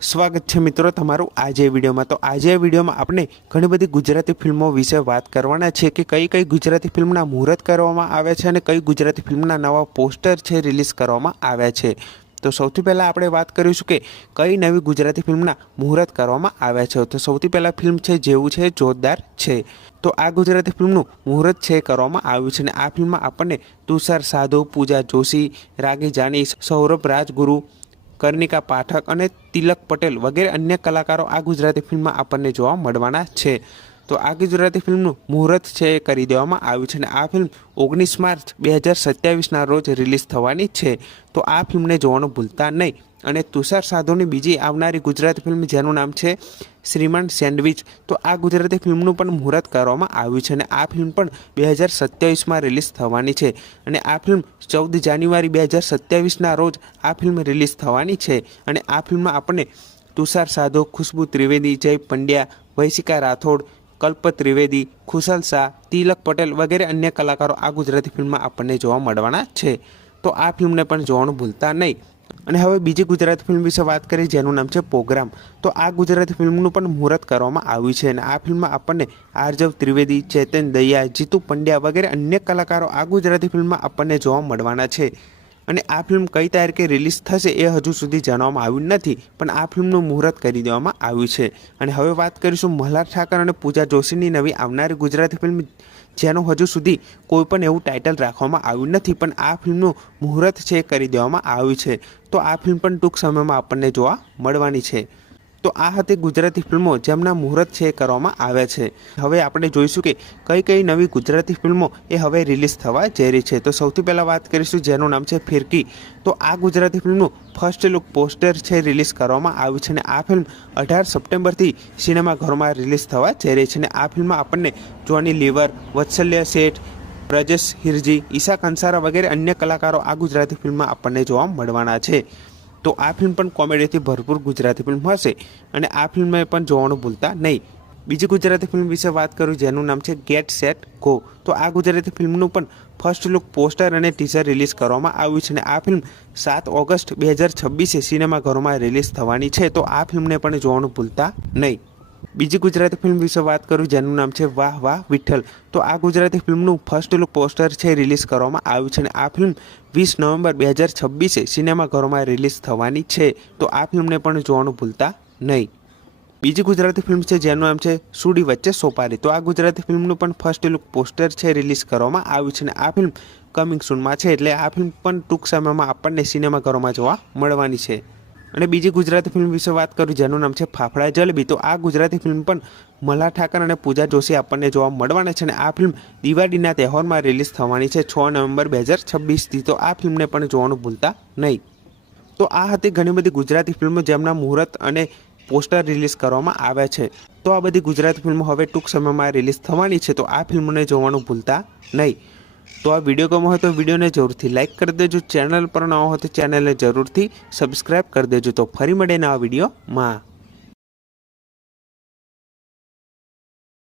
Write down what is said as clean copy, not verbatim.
સ્વાગત છે મિત્રો તમારું આજે વિડીયોમાં। તો આજે વિડીયોમાં આપણે ઘણી બધી ગુજરાતી ફિલ્મો વિશે વાત કરવાના છે કે કઈ કઈ ગુજરાતી ફિલ્મના મુહૂર્ત કરવામાં આવે છે અને કઈ ગુજરાતી ફિલ્મના નવા પોસ્ટર છે રિલીઝ કરવામાં આવ્યા છે। તો સૌથી પહેલાં આપણે વાત કરીશું કે કઈ નવી ગુજરાતી ફિલ્મના મુહૂર્ત કરવામાં આવ્યા છે। તો સૌથી પહેલાં ફિલ્મ છે જેવું છે જોરદાર છે। તો આ ગુજરાતી ફિલ્મનું મુહૂર્ત છે કરવામાં આવ્યું છે અને આ ફિલ્મમાં આપણને તુષાર સાધુ, પૂજા જોશી, રાગી જાની, સૌરભ રાજગુરુ, કર્ણિકા પાઠક અને તિલક પટેલ વગેરે અન્ય કલાકારો આ ગુજરાતી ફિલ્મમાં આપણને જોવા મળવાના છે। તો આ ગુજરાતી ફિલ્મનું મુહૂર્ત છે એ કરી દેવામાં આવ્યું છે અને આ ફિલ્મ 19 માર્ચ 2027ના રોજ રિલીઝ થવાની છે। તો આ ફિલ્મને જોવાનું ભૂલતા નહીં। અને તુષાર સાધુની બીજી આવનારી ગુજરાતી ફિલ્મ જેનું નામ છે શ્રીમાન સેન્ડવિચ, તો આ ગુજરાતી ફિલ્મનું પણ મુહૂર્ત કરવામાં આવ્યું છે અને આ ફિલ્મ પણ 2027માં રિલીઝ થવાની છે અને આ ફિલ્મ 14 જાન્યુઆરી 2027ના રોજ આ ફિલ્મ રિલીઝ થવાની છે। અને આ ફિલ્મમાં આપણને તુષાર સાધુ, ખુશ્બુ ત્રિવેદી, જય પંડ્યા, વૈશિકા રાઠોડ, કલ્પ ત્રિવેદી, ખુશલ શાહ, તિલક પટેલ વગેરે અન્ય કલાકારો આ ગુજરાતી ફિલ્મમાં આપણને જોવા મળવાના છે। તો આ ફિલ્મને પણ જોવાનું ભૂલતા નહીં। અને હવે બીજી ગુજરાતી ફિલ્મ વિશે વાત કરીએ જેનું નામ છે પ્રોગ્રામ। તો આ ગુજરાતી ફિલ્મનું પણ મુહૂર્ત કરવામાં આવ્યું છે અને આ ફિલ્મમાં આપણને આર્જવ ત્રિવેદી, ચેતન દહિયા, જીતુ પંડ્યા વગેરે અન્ય કલાકારો આ ગુજરાતી ફિલ્મમાં આપણને જોવા મળવાના છે। અને આ ફિલ્મ કઈ તારીખે રિલીઝ થશે એ હજુ સુધી જાણવામાં આવ્યું નથી, પણ આ ફિલ્મનું મુહૂર્ત કરી દેવામાં આવ્યું છે। અને હવે વાત કરીશું મલ્હાર ઠાકર અને પૂજા જોશીની નવી આવનારી ગુજરાતી ફિલ્મ જેનું હજુ સુધી કોઈ પણ એવું ટાઇટલ રાખવામાં આવ્યું નથી, પણ આ ફિલ્મનું મુહૂર્ત છે કરી દેવામાં આવ્યું છે। તો આ ફિલ્મ પણ ટૂંક સમયમાં આપણને જોવા મળવાની છે। તો આ હતી ગુજરાતી ફિલ્મો જેમના મુહૂર્ત છે કરવામાં આવ્યા છે। હવે આપણે જોઈશું કે કઈ કઈ નવી ગુજરાતી ફિલ્મો એ હવે રિલીઝ થવા જઈ રહી છે। તો સૌથી પહેલાં વાત કરીશું જેનું નામ છે ફિરકી। તો આ ગુજરાતી ફિલ્મનું ફર્સ્ટ લુક પોસ્ટર છે રિલીઝ કરવામાં આવ્યું છે અને આ ફિલ્મ 18 સપ્ટેમ્બરથી સિનેમાઘરોમાં રિલીઝ થવા જઈ રહી છે અને આ ફિલ્મમાં આપણને જોની લીવર, વત્સલ્ય શેઠ, બ્રજેશ હિરજી, ઈશા કંસારા વગેરે અન્ય કલાકારો આ ગુજરાતી ફિલ્મમાં આપણને જોવા મળવાના છે। તો આ ફિલ્મ પણ કોમેડીથી ભરપૂર ગુજરાતી ફિલ્મ હશે અને આ ફિલ્મને પણ જોવાનું ભૂલતા નહીં। બીજી ગુજરાતી ફિલ્મ વિશે વાત કરું જેનું નામ છે ગેટ સેટ ગો। તો આ ગુજરાતી ફિલ્મનું પણ ફર્સ્ટ લુક પોસ્ટર અને ટીઝર રિલીઝ કરવામાં આવ્યું છે અને આ ફિલ્મ 7 ઓગસ્ટ 2026 સિનેમાઘરોમાં રિલીઝ થવાની છે। તો આ ફિલ્મને પણ જોવાનું ભૂલતા નહીં। બીજી ગુજરાતી ફિલ્મ વિશે વાત કરું જેનું નામ છે વાહ વાહ વિઠ્ઠલ। તો આ ગુજરાતી ફિલ્મનું ફર્સ્ટ લુક પોસ્ટર છે રિલીઝ કરવામાં આવ્યું છે અને આ ફિલ્મ 20 નવેમ્બર 2026 સિનેમાઘરોમાં રિલીઝ થવાની છે। તો આ ફિલ્મને પણ જોવાનું ભૂલતા નહીં। બીજી ગુજરાતી ફિલ્મ છે જેનું નામ છે સુડી વચ્ચે સોપારી। તો આ ગુજરાતી ફિલ્મનું પણ ફર્સ્ટ લુક પોસ્ટર છે રિલીઝ કરવામાં આવ્યું છે અને આ ફિલ્મ કમિંગ સૂનમાં છે, એટલે આ ફિલ્મ પણ ટૂંક સમયમાં આપણને સિનેમાઘરોમાં જોવા મળવાની છે। અને બીજી ગુજરાતી ફિલ્મ વિશે વાત કરું જેનું નામ છે ફાફડા જલેબી। તો આ ગુજરાતી ફિલ્મ પણ મલ્હાર ઠાકર અને પૂજા જોશી આપણને જોવા મળવાના છે અને આ ફિલ્મ દિવાળીના તહેવારમાં રિલીઝ થવાની છે 6 નવેમ્બર 2026થી। તો આ ફિલ્મને પણ જોવાનું ભૂલતા નહીં। તો આ હતી ઘણી બધી ગુજરાતી ફિલ્મો જેમના મુહૂર્ત અને પોસ્ટર રિલીઝ કરવામાં આવ્યા છે। તો આ બધી ગુજરાતી ફિલ્મો હવે ટૂંક સમયમાં રિલીઝ થવાની છે, તો આ ફિલ્મને જોવાનું ભૂલતા નહીં। તો આ વિડીયો ગમ્યો હોય તો વિડીયોને જરૂરથી લાઇક કરી દેજો, ચેનલ પર ન હોય તો ચેનલને જરૂરથી સબસ્ક્રાઈબ કરી દેજો। તો ફરી મળીએ નવા વિડીયોમાં।